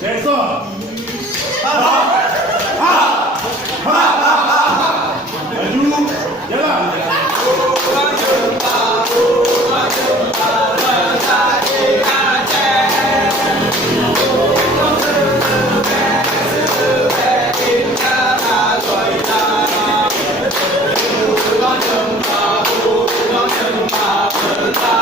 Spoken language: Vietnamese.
됐어. 아주 야가. Hãy subscribe cho kênh Ghiền Mì Gõ để không bỏ lỡ